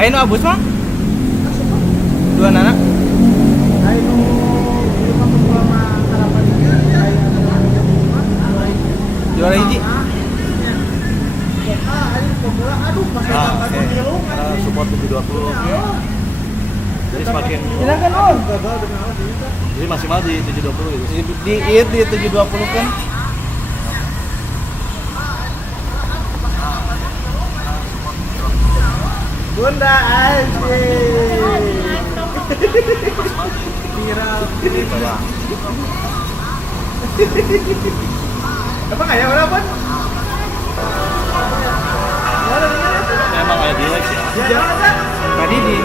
Ayo nu abus mah? Dua anak. Ayo di rumah kedua mah harapan Juara hiji. Aduh, pakai tambah dulu. Support 720. Jadi semakin Silakan on. Gagal dengan awal ini. jadi maksimal di 720 gitu. Di 720 kan. Bunda anjing. Viral. Apa kayak berapa? Emang ada di like ya. Tadi di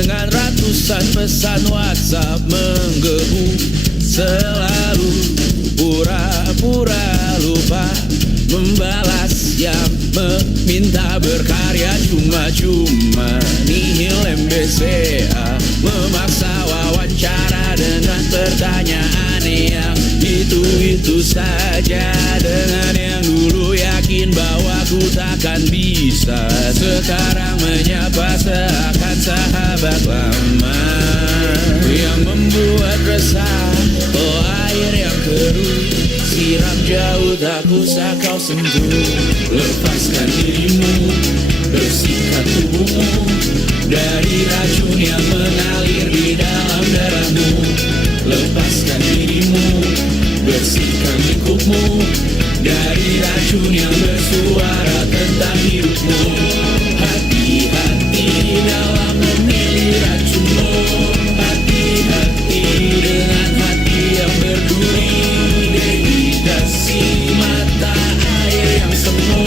dengan ratusan pesan WhatsApp menggebu, selalu pura-pura lupa membalas yang meminta berkarya cuma-cuma. Nihil MBCA memaksa wawancara dengan pertanyaan yang itu-itu saja. Dengan yang dulu yakin bahwa ku takkan bisa, sekarang menyapa seakan sahabat lama. Yang membuat resah, oh air yang keruh, siram jauh tak usah kau sentuh. Lepaskan dirimu, bersihkan tubuhmu dari racun yang mengalir di dalam darahmu. Lepaskan dirimu, bersihkan lingkupmu dari racun yang bersuara tentang hidupmu. Hati-hati dalam memilih racunmu, hati-hati dengan hati yang berduri. Dehidrasi mata air yang semu,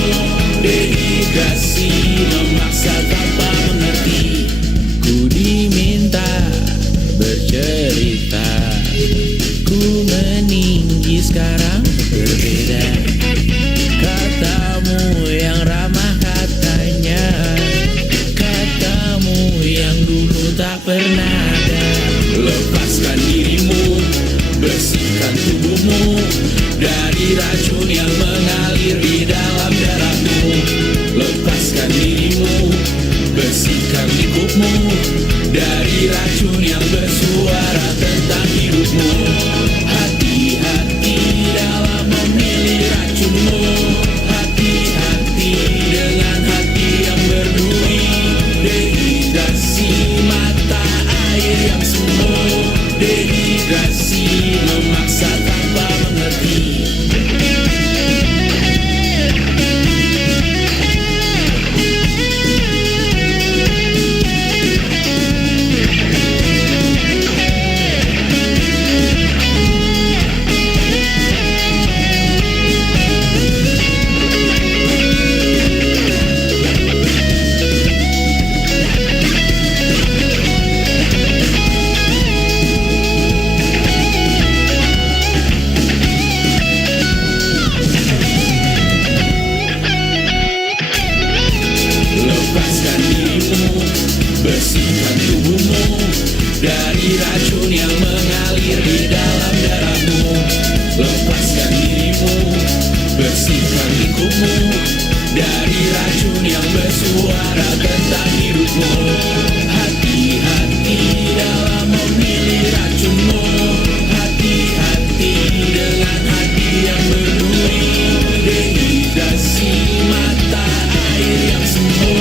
dehidrasi memaksa tanpa mengerti. Ku diminta bercerita, ku meninggi sekarang berbeda. Katamu yang ramah katanya, katamu yang dulu tak pernah ada. Lepaskan dirimu, bersihkan tubuhmu dari racun yang mengalir di dalam darahmu. Lepaskan dirimu, bersihkan lingkupmu dari racun yang bersuara tentang hidupmu. Hati-hati dalam memilih racunmu, hati-hati dengan hati yang berduri. Dehidrasi mata air yang semu, dehidrasi memaksa tanpa mengerti. Lepaskan dirimu, bersihkan tubuhmu dari racun yang mengalir di dalam darahmu. Lepaskan dirimu, bersihkan lingkupmu dari racun yang bersuara tentang hidupmu. Hati-hati dalam memilih racunmu, hati-hati dengan hati yang berduri. Dehidrasi mata air yang semu,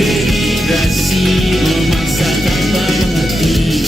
dehidrasi memaksa tanpa mengerti.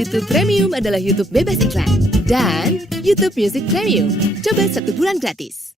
YouTube Premium adalah YouTube bebas iklan. Dan YouTube Music Premium. Coba 1 bulan gratis.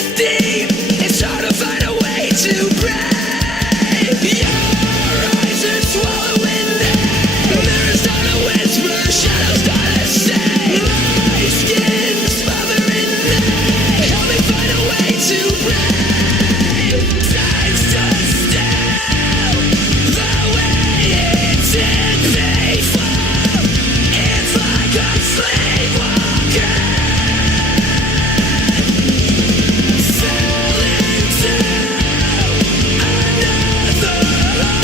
is deep. It's hard to find a way to break. Your eyes are swallowing me. Mirrors start to whisper, shadows start to say. My skin smothering me. Help me find a way to break. Time stood still. The way it's painful. It's like a sleepwalker. Fell into another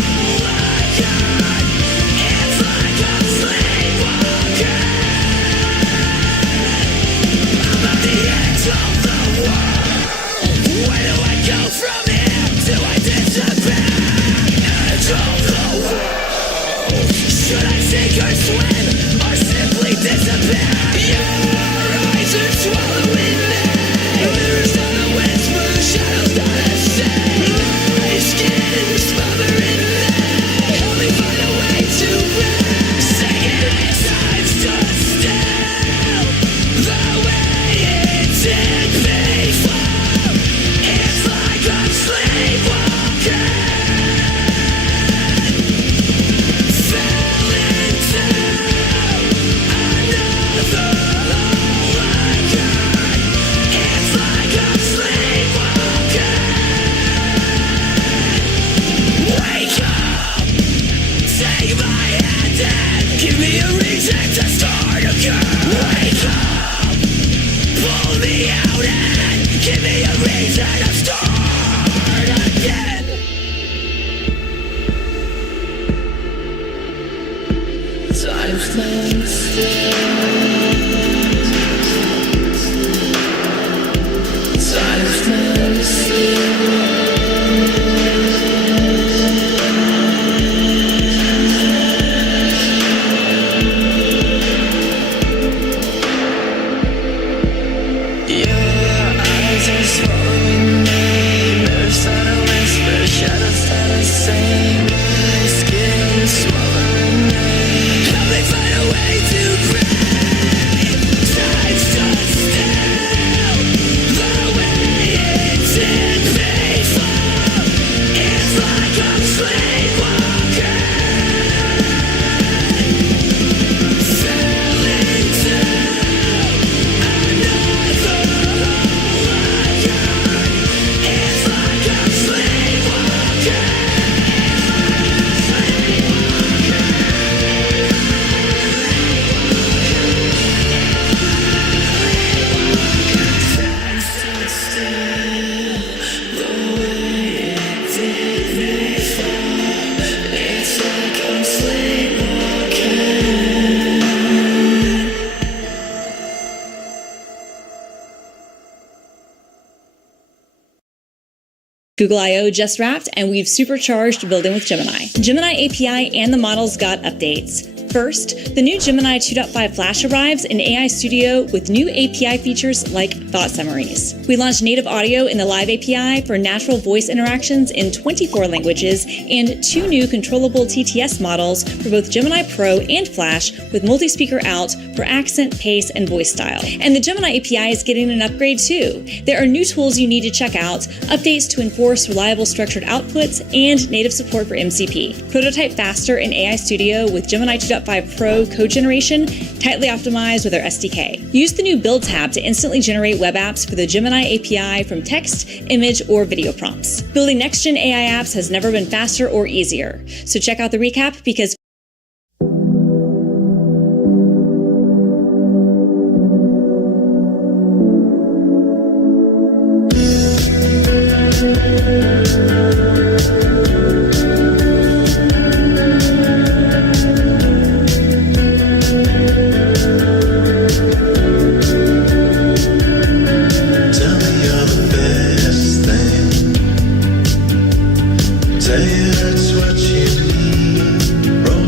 hole again. It's like a sleepwalker. I'm at the edge of the world. Where do I go from here? Do I disappear? Edge of the world. Should I sink or swim, or simply disappear? Your eyes are swallowing me. Mirrors start to whisper, shadows start to say. My skin smothering me. Help me find a way to break. Saying time stood still. The way it's painful. It's like a sleepwalker. Fell into another hole again. It's like a sleepwalker. Wake up, take my hand and give me a reason to start again. Wake up, pull me out and give me a reason to start again. Time stands still. Time stands still. Your eyes are swallowing me. Mirrors start to whisper, shadows start to sing. My skin swallowing me. Help me find a way to break. Time stood still. The way it's painful. It's like a sleepwalker. Fell into another hole again. It's like a sleepwalker. Time stood still. The way it's painful. It's like I'm sleepwalking. Google I/O just wrapped, and we've supercharged building with Gemini. Gemini API and the models got updates. First, the new Gemini 2.5 Flash arrives in AI Studio with new API features like thought summaries. We launched native audio in the Live API for natural voice interactions in 24 languages and 2 new controllable TTS models for both Gemini Pro and Flash with multi-speaker out for accent, pace, and voice style. And the Gemini API is getting an upgrade too. There are new tools you need to check out, updates to enforce reliable structured outputs, and native support for MCP. Prototype faster in AI Studio with Gemini 2.5 Pro code generation, tightly optimized with our SDK. Use the new Build tab to instantly generate web apps for the Gemini API from text, image, or video prompts. Building next-gen AI apps has never been faster or easier. So check out the recap because Say it's what you need.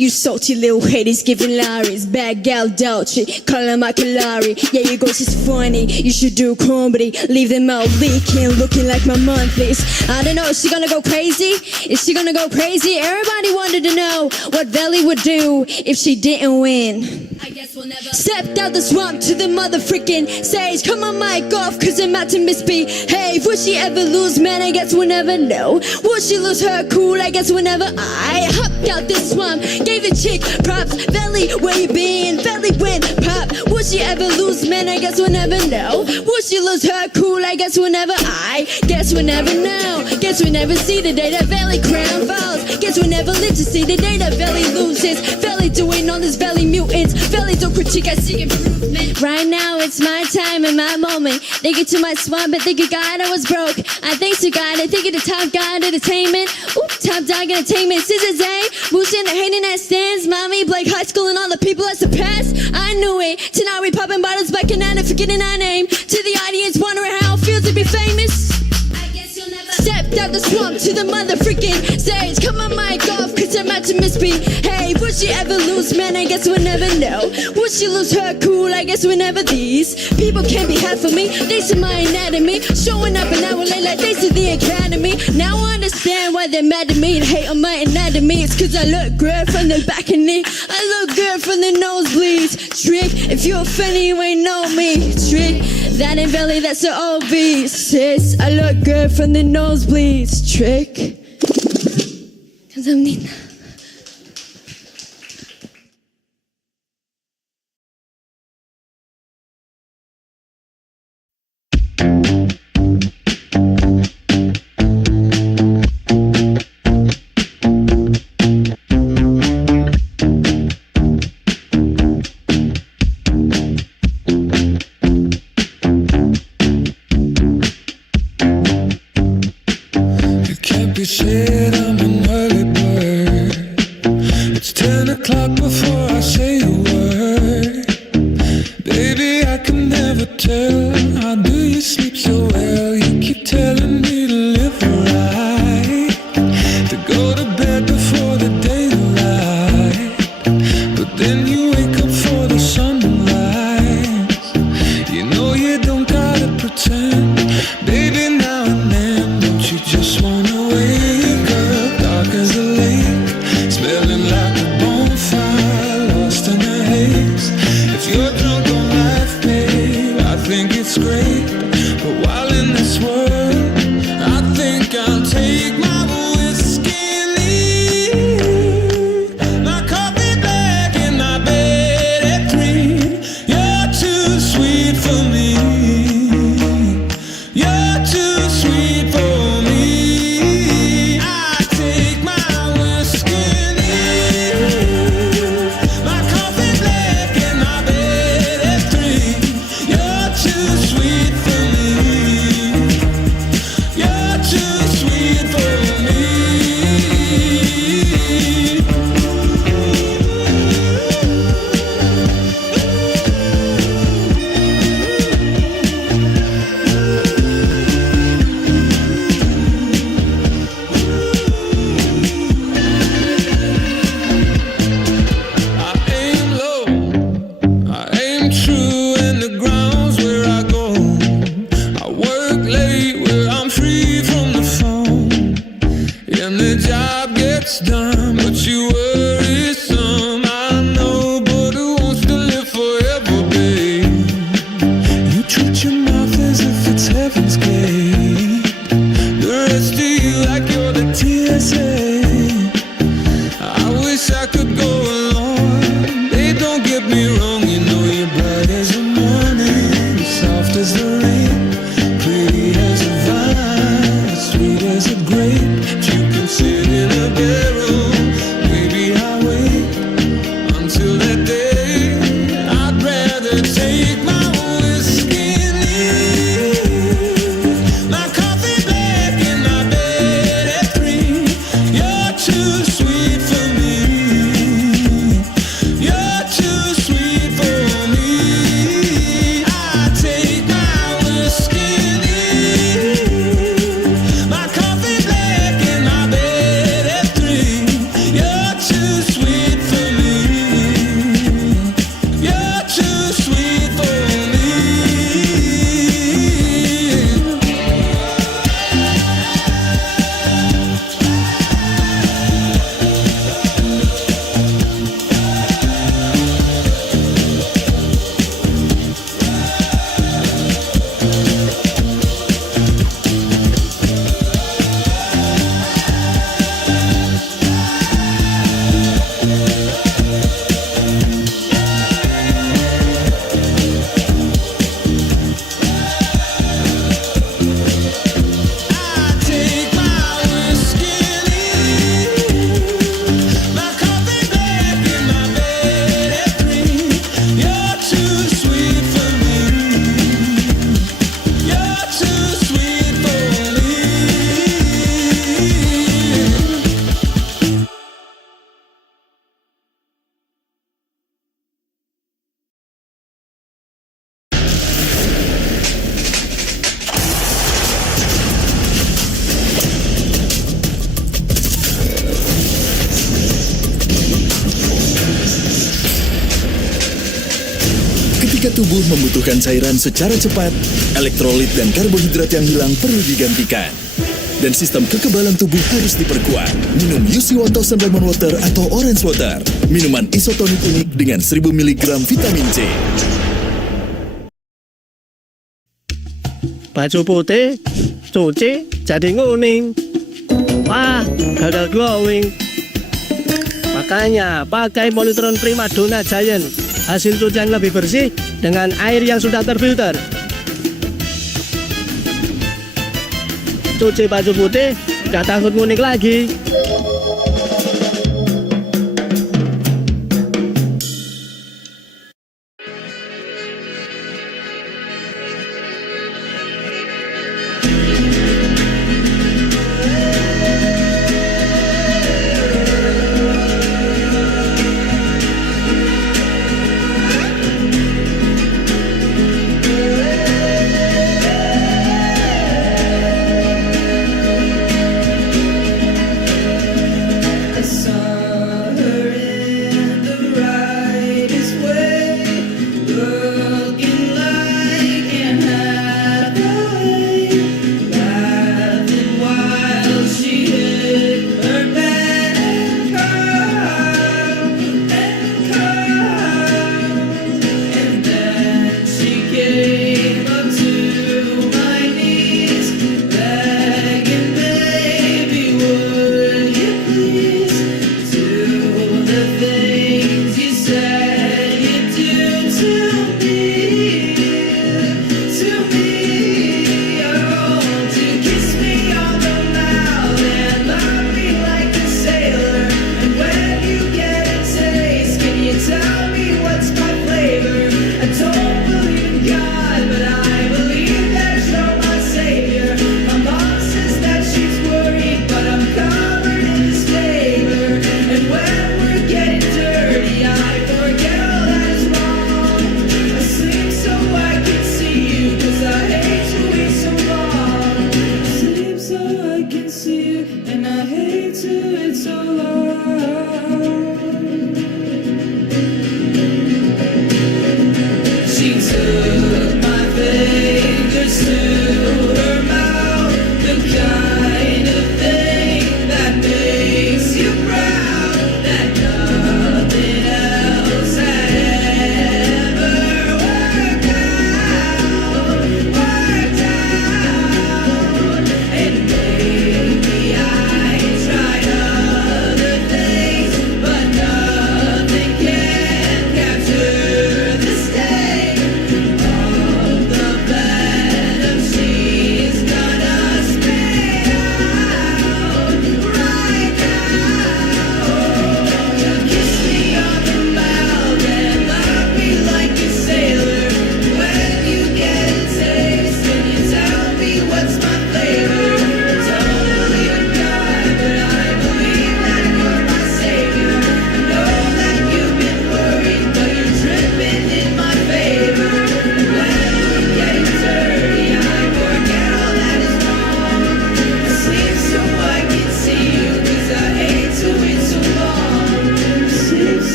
You salty little haters giving Larry's bad gal Dolce, calling my Kalari. Yeah, you girls is funny, you should do comedy. Leave them out leaking, looking like my monthlies. I don't know, is she gonna go crazy? Is she gonna go crazy? Everybody wanted to know what Valley would do if she didn't win. I guess we'll never. Stepped out the swamp to the motherfreaking stage. Come on, mic off, cause I'm about to misbehave. Would she ever lose, man? I guess we'll never know. Would she lose her cool? I guess whenever I hopped out this swamp, gave the chick props. Valley, where you been? Valley went pop. Would she ever lose, man? I guess we'll never know. Would she lose her cool? I guess whenever I guess we'll never know. Guess we never see the day that Valley crown falls. Guess we never live to see the day that Valley loses. Valley doing all this Valley mutants. Valley don't critique, I seek improvement. Right now it's my time and my moment. Thank you to my swamp and thank you God I was broke. I thank to God, I thank you to Top God Entertainment. Ooh, Top Dog Entertainment. Scissors A, boosting the hating that stands. Mommy, Blake High School and all the people that's the past. I knew it. Tonight we popping bottles back and out and forgetting our name. To the audience wondering how it feels to be famous. Stepped out the swamp to the motherfreaking stage. Cut my mic off cause I'm about to misbehave. Would she ever lose, man? I guess we'll never know. Would she lose her cool? I guess we'll never. These people can't be half of me. They see my anatomy. Showing up an hour late like they see the academy. Now I understand why they're mad at me and hate on my anatomy. It's cause I look good from the back and knee. I look good from the nosebleeds. Trick, if you're offended you ain't know me. Trick, that ain't Valley, that's the obese. Sis, I look good from the nosebleeds. Trick, 감사합니다. You said I'm an early bird. It's 10 o'clock before I say a word. Baby, I can never tell. How do you sleep so well? You keep telling me to live right, to go to bed before the daylight. But then you wake up for the sunrise. You know you don't gotta pretend. Baby, now and then, don't you just wanna wake up dark as a lake, smelling like a bonfire, lost in a haze. If you're drunk on life, babe, I think it's great. But while in this world, I think I'll take my whiskey and leave. My coffee black and my bed at 3. You're too sweet for me. You're too sweet for me. I take my whiskey and leave. My coffee black and my bed at 3. You're too sweet for me. You're too sweet for me. I aim low, I aim true, and the ground's where I go. I work late where I'm free from the phone, and the job gets done, but you worry some. I know, but who wants to live forever, babe? You treat your mouth as if it's heaven's gate. The rest of you like you're the TSA. I wish I could go along. They don't get me wrong, you know you're bright as the morning, soft as the rain, pretty as a vine, sweet as a grape. If you can sit in a barrel, maybe I'll wait until that day. I'd rather take my whiskey and leave. My coffee black and my bed at 3. You're too sweet for me. You're too sweet for me. I tubuh membutuhkan cairan secara cepat, elektrolit dan karbohidrat yang hilang perlu digantikan. Dan sistem kekebalan tubuh harus diperkuat. Minum UC 1000 Lemon Water atau Orange Water. Minuman isotonik unik dengan 1000 mg vitamin C. Baju putih, cuci, jadi nguning. Wah, gagal glowing. Makanya pakai Polytron Primadona Giant. Hasil cucian lebih bersih dengan air yang sudah terfilter. Cuci baju putih, gak takut nguning lagi.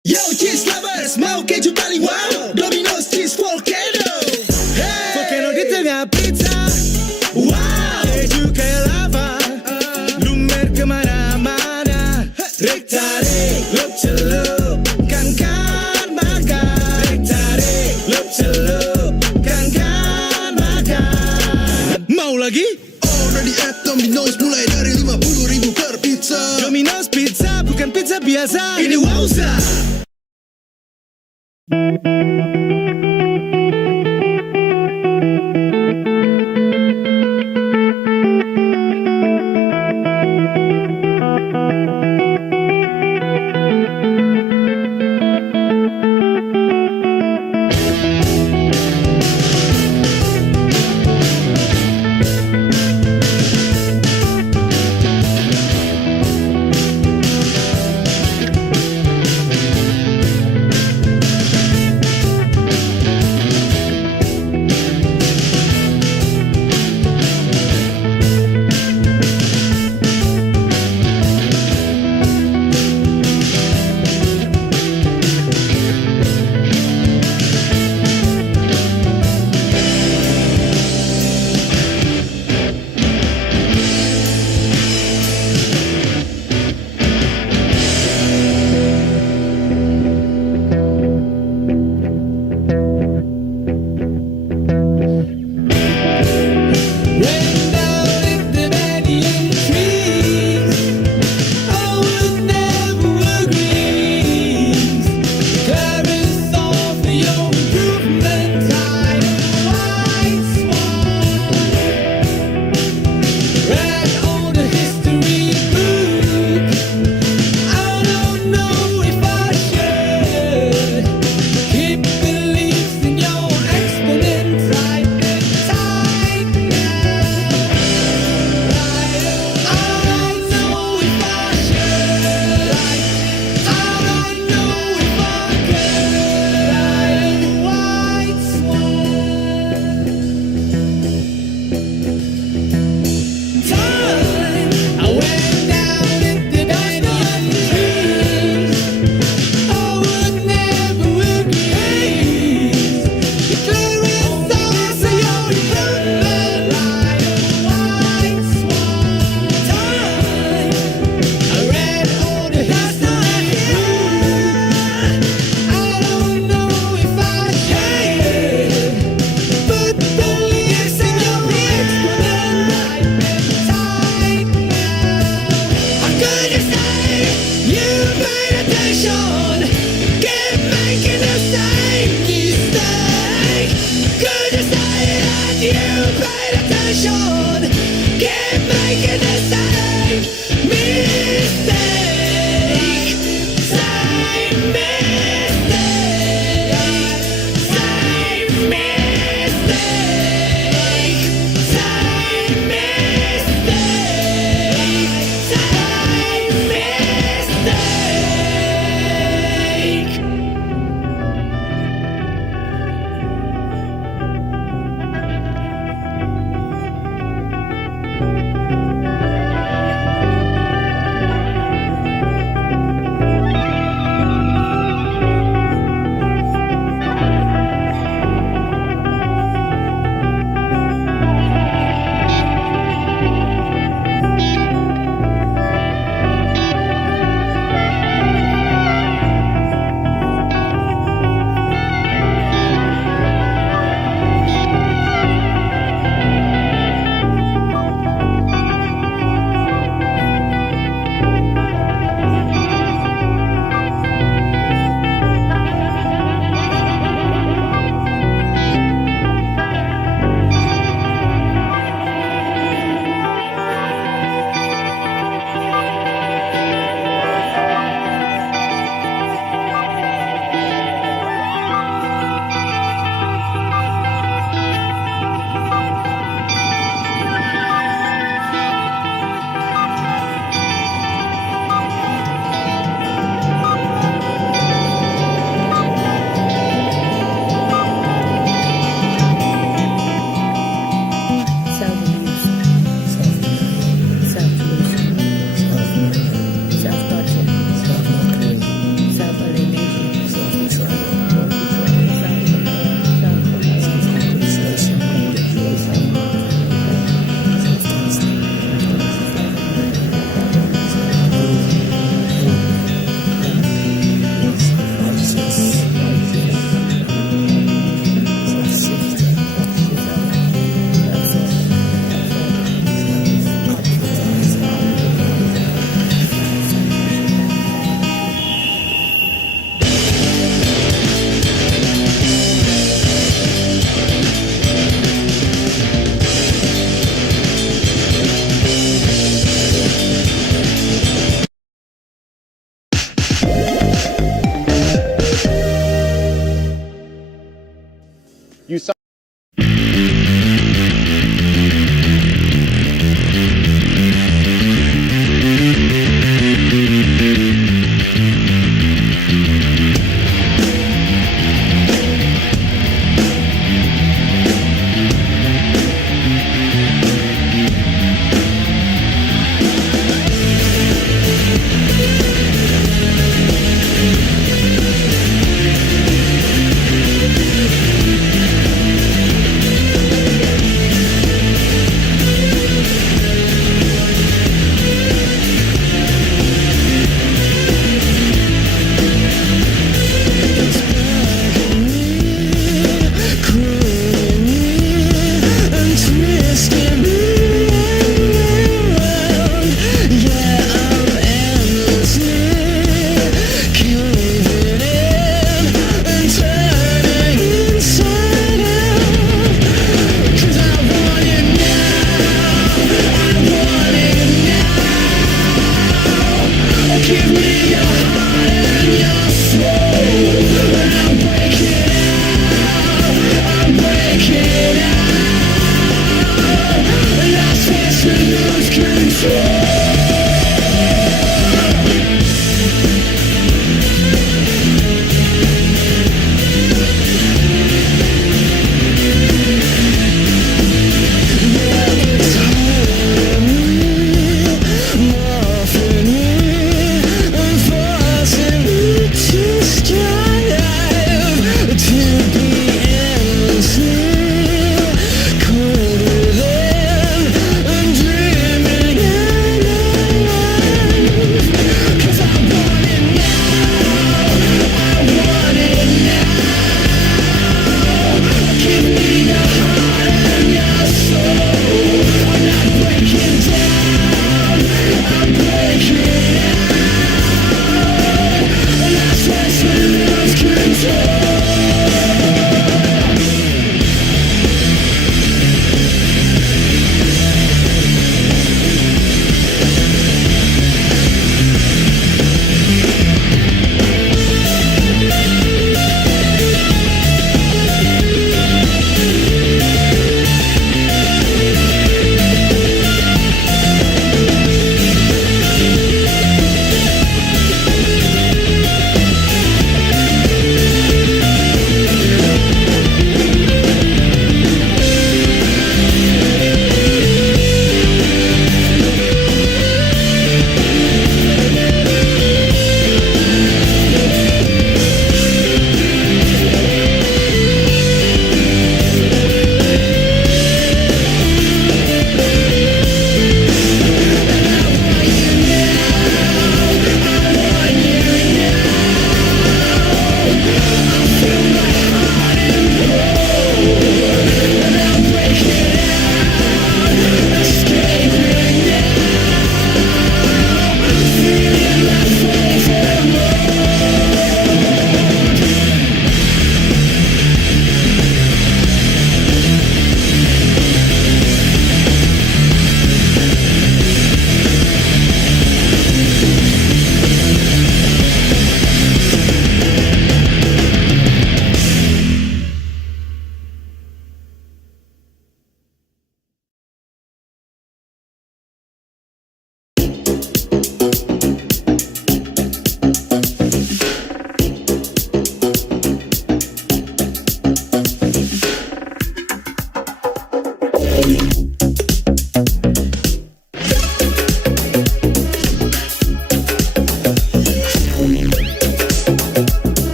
Yo, cheese lovers, mau keju paling wow, Domino's cheese volcano. Hey, volcano di tengah pizza. Wow, keju kayak lava, lumer kemana-mana. Rek tarik, lup celup, kan makan. Rek tarik, lup celup, kan makan. Mau lagi? Already at Domino's mulai dari 50.000 per pizza. Domino's pizza bukan pizza biasa, ini wowza.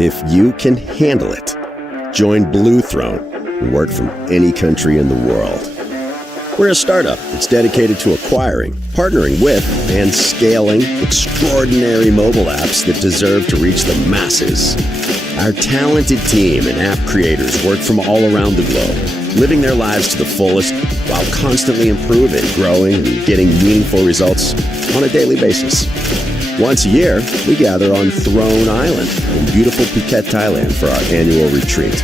If you can handle it, join Blue Throne and work from any country in the world. We're a startup that's dedicated to acquiring, partnering with, and scaling extraordinary mobile apps that deserve to reach the masses. Our talented team and app creators work from all around the globe, living their lives to the fullest while constantly improving, growing, and getting meaningful results on a daily basis. Once a year, we gather on Throne Island in beautiful Phuket, Thailand for our annual retreat.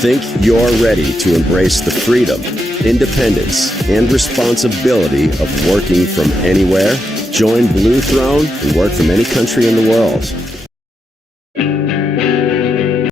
Think you're ready to embrace the freedom, independence, and responsibility of working from anywhere? Join Blue Throne and work from any country in the world.